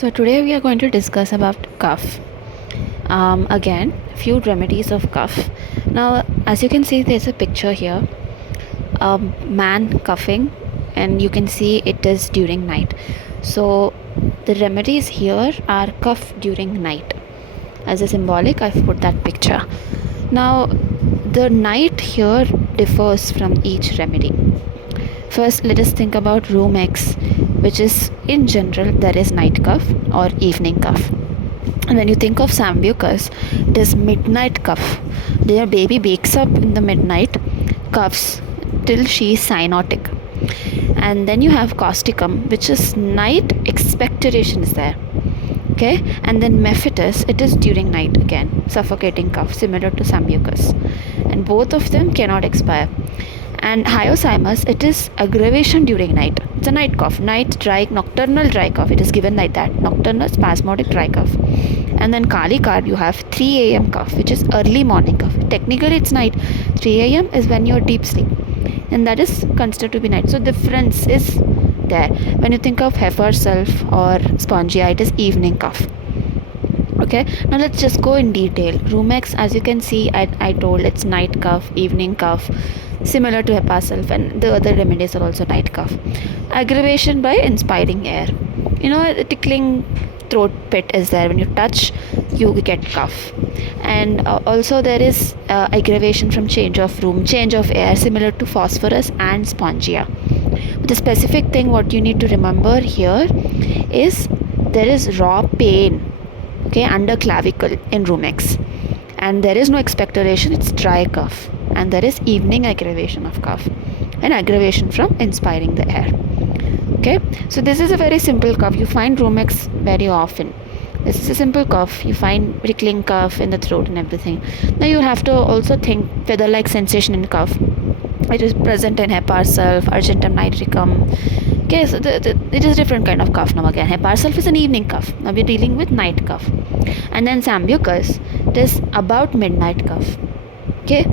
So today we are going to discuss about cough. Again, few remedies of cough. Now, as you can see, there's a picture here. A man coughing, and you can see it is during night. So the remedies here are cough during night. As a symbolic, I've put that picture. Now, the night here differs from each remedy. First, let us think about room X, which is in general there is night cough or evening cough. And when you think of sambucus, it is midnight cough. Their baby wakes up in the midnight, coughs till she is cyanotic. And then you have causticum, which is night expectoration is there. Okay, and then mephitis, it is during night again, suffocating cough similar to sambucus, and both of them cannot expire. And hyoscyamus, it is aggravation during night. It's a night cough, night dry, nocturnal dry cough. It is given like that, nocturnal spasmodic dry cough. And then kali carb, you have 3 a.m. cough, which is early morning cough. Technically it's night. 3 a.m. is when you're deep sleep, and that is considered to be night. So difference is there. When you think of heifer self or spongia, it is evening cough. Okay, now let's just go in detail. Rumex, as you can see, I told it's night cough, evening cough, similar to hepa self, and the other remedies are also night cough. Aggravation by inspiring air. Tickling throat pit is there. When you touch, you get cough. And also there is aggravation from change of room, change of air, similar to phosphorus and spongia. The specific thing what you need to remember here is there is raw pain, okay, under clavicle in rumex, and there is no expectoration, it's dry cough, and there is evening aggravation of cough and aggravation from inspiring the air. Okay, so this is a very simple cough. You find rumex very often. This is a simple cough. You find prickling cough in the throat and everything. Now you have to also think feather-like sensation in cough. It is present in hepa self, argentum nitricum. Okay, so it is different kind of cough now again. Hepa self is an evening cough. Now we're dealing with night cough. And then sambucus, it is about midnight cough. Okay,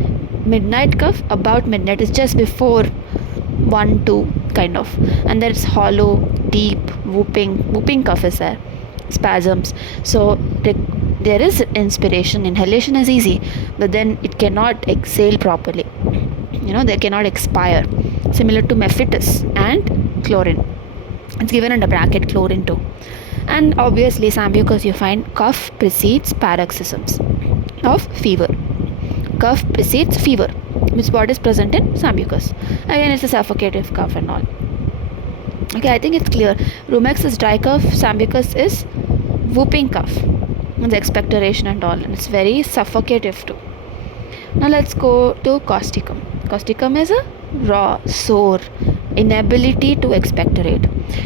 midnight cough, about midnight is just before 1, 2 kind of. And there's hollow, deep, whooping cough is there. Spasms. So there is inspiration. Inhalation is easy, but then it cannot exhale properly. They cannot expire, similar to mephitis and chlorine. It's given under bracket chlorine too. And obviously sambucus, you find cough precedes paroxysms of fever. Cough precedes fever, which what is present in sambucus. Again, it's a suffocative cough and all. Okay, I think it's clear. Rumex is dry cough, sambucus is whooping cough, and the expectoration and all, and it's very suffocative too. Now let's go to causticum. Causticum is a raw, sore, inability to expectorate.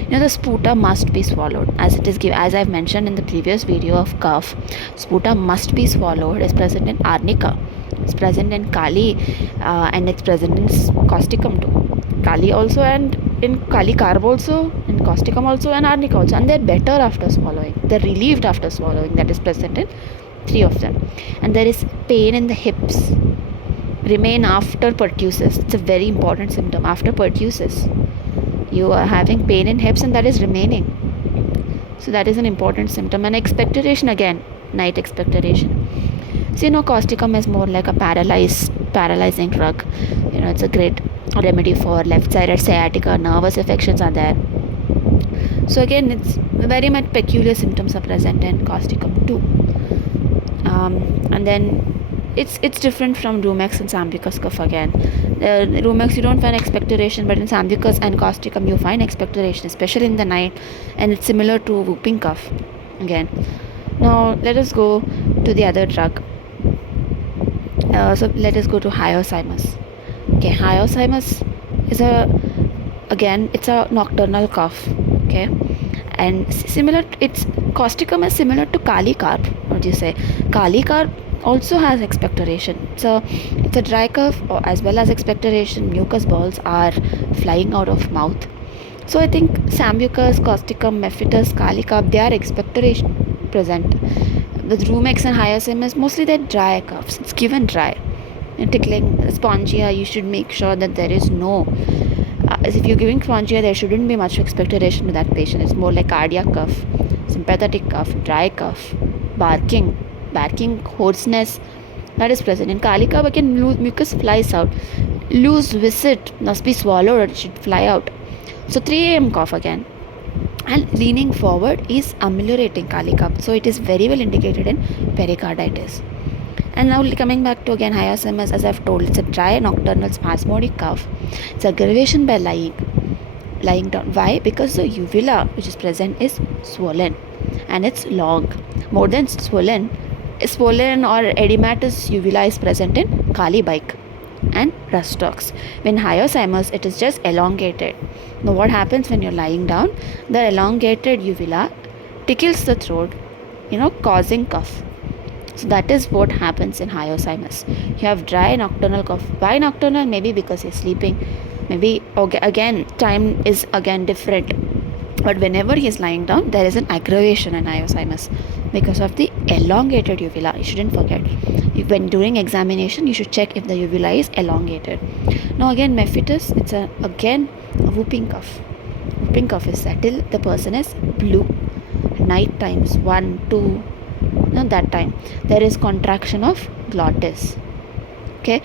The sputa must be swallowed, as it is given, as I've mentioned in the previous video of cough. Sputa must be swallowed. It's present in arnica, it's present in kali, and it's present in causticum too. Kali also, and in kali carb also, in causticum also, and arnica also, and they're better after swallowing. They're relieved after swallowing. That is present in 3 of them. And there is pain in the hips, remain after pertussis. It's a very important symptom. After pertussis, you are having pain in hips, and that is remaining. So that is an important symptom. And expectoration, again, night expectoration. So causticum is more like a paralyzing drug. It's a great remedy for left-sided sciatica, nervous affections are there. So again, it's very much peculiar symptoms are present in causticum too. And then it's different from rumex and sambucus cough again. Rumex you don't find expectoration, but in sambucus and causticum you find expectoration, especially in the night, and it's similar to whooping cough again. Now let us go to the other drug. So let us go to hyoscyamus. Okay, hyoscyamus is it's a nocturnal cough. Okay, and it's causticum is similar to kali carb. What do you say? Kali carb also has expectoration. So it's a dry cough as well as expectoration. Mucus balls are flying out of mouth. So I think sambucus, causticum, mephitis, kali carb, they are expectoration present. With rumex and hyoscyamus, mostly they're dry coughs. It's given dry. And tickling spongia, you should make sure that there is no as if you're giving spongia, there shouldn't be much expectoration to that patient. It's more like cardiac cough. sympathetic cough, dry cough, barking hoarseness, that is present. In kali cough, again, mucus flies out. Loose visit must be swallowed or it should fly out. So 3 a.m. cough again. And leaning forward is ameliorating kali cough. So it is very well indicated in pericarditis. And now coming back to again hyoscyamus, as I've told, it's a dry nocturnal spasmodic cough. It's aggravation by lying down. Why? Because the uvula which is present is swollen and it's long. More than swollen or edematous uvula is present in kali bike and rustox. When hyoscyamus, it is just elongated. Now what happens when you're lying down? The elongated uvula tickles the throat, causing cough. So that is what happens in hyoscyamus. You have dry nocturnal cough. Why nocturnal? Maybe because you're sleeping. Maybe again time is again different. But whenever he is lying down, there is an aggravation in hyoscyamus because of the elongated uvula. You shouldn't forget. When doing examination, you should check if the uvula is elongated. Now again, mephitis, it's again a whooping cough. Whooping cough is settled. The person is blue. Night times 1, 2. That time there is contraction of glottis. Okay,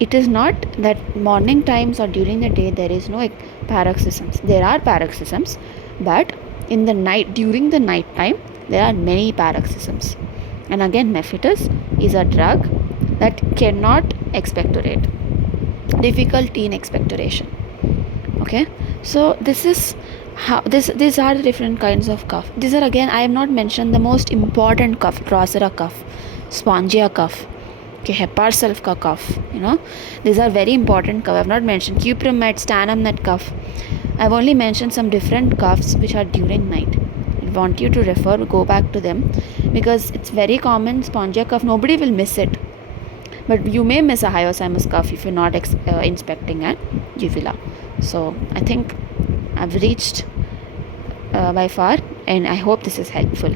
it is not that morning times or during the day there is no paroxysms. There are paroxysms, but in the night, during the night time, there are many paroxysms. And again, mephitis is a drug that cannot expectorate. Difficulty in expectoration. Okay, so this is how these are the different kinds of cough. These are, again, I have not mentioned the most important cough: Drosera cough, spongia cough, okay, Hepar-sulfur cough. These are very important cough. I have not mentioned Cupromate, Stanum nut cough. I have only mentioned some different coughs which are during night. I want you to go back to them, because it's very common. Spongia cough, nobody will miss it, but you may miss a hyoscyamus cough if you're not inspecting a uvula. So I think I've reached by far, and I hope this is helpful.